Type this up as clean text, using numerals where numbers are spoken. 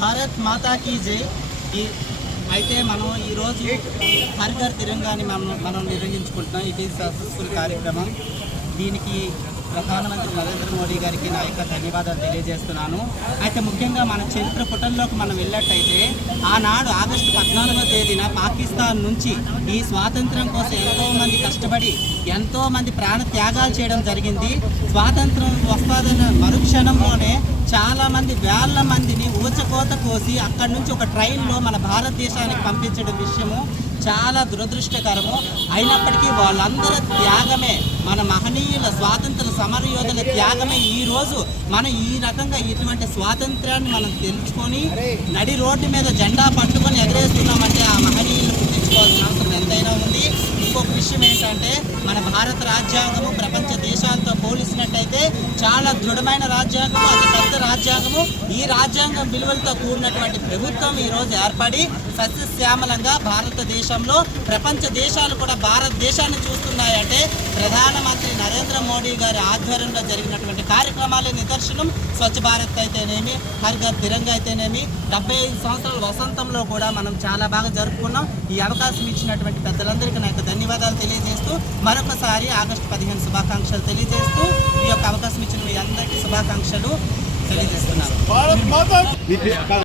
భారత్ మాతా key జై. అయితే మనం ఈరోజు హర్ ఘర్ తిరంగాని మనం నిర్వహించుకుంటున్నాం. ఇట్ ఈజ్ సక్సెస్ఫుల్ కార్యక్రమం. దీనికి ప్రధానమంత్రి నరేంద్ర మోడీ గారికి నా యొక్క ధన్యవాదాలు తెలియజేస్తున్నాను. అయితే ముఖ్యంగా మన చరిత్ర పుటల్లోకి మనం వెళ్ళినట్టయితే ఆనాడు ఆగస్టు 14వ తేదీన పాకిస్తాన్ నుంచి ఈ స్వాతంత్రం కోసం ఎంతోమంది కష్టపడి ఎంతోమంది ప్రాణ త్యాగాలు చేయడం జరిగింది. స్వాతంత్రం వస్తాదన్న మరుక్షణంలోనే చాలామంది వేల మందిని ఊచకోత కోసి అక్కడి నుంచి ఒక ట్రైన్లో మన భారతదేశానికి పంపించడం విషయము చాలా దురదృష్టకరము. అయినప్పటికీ వాళ్ళందరి త్యాగమే, మన మహనీయుల స్వాతంత్ర సమరయోధుల త్యాగమే ఈరోజు మనం ఈ రకంగా ఇటువంటి స్వాతంత్రాన్ని మనం తెలుసుకొని నడి రోడ్డు మీద జెండా పట్టుకొని ఎగరేస్తున్నామంటే ఆ మహనీయులు గుర్తించుకోవాల్సిన అవసరం ఎంతైనా ఉంది. ఇంకొక విషయం ఏంటంటే మన భారత రాజ్యాంగము ప్రపంచ దేశాలతో పోలిసినట్టయితే చాలా దృఢమైన రాజ్యాంగము, అతి పెద్ద రాజ్యాంగము. ఈ రాజ్యాంగం విలువలతో కూడినటువంటి ప్రభుత్వం ఈరోజు ఏర్పడి సస్యశ్యామలంగా భారతదేశంలో ప్రపంచ దేశాలు కూడా భారతదేశాన్ని చూస్తున్నాయంటే ప్రధానమంత్రి నరేంద్ర మోడీ గారి ఆధ్వర్యంలో జరిగినటువంటి కార్యక్రమాలే నిదర్శనం. స్వచ్ఛ భారత్ అయితేనేమి, హర్ ఘర్ తిరంగా అయితేనేమి, 75 సంవత్సరాల వసంతంలో కూడా మనం చాలా బాగా జరుపుకున్నాం. ఈ అవకాశం ఇచ్చినటువంటి పెద్దలందరికీ నాకు ధన్యవాదాలు తెలియజేస్తూ మరొకసారి ఆగస్టు 15 శుభాకాంక్షలు తెలియజేస్తూ ఈ యొక్క అవకాశం ఇచ్చిన మీ అందరికీ శుభాకాంక్షలు తెలియజేస్తున్నాను.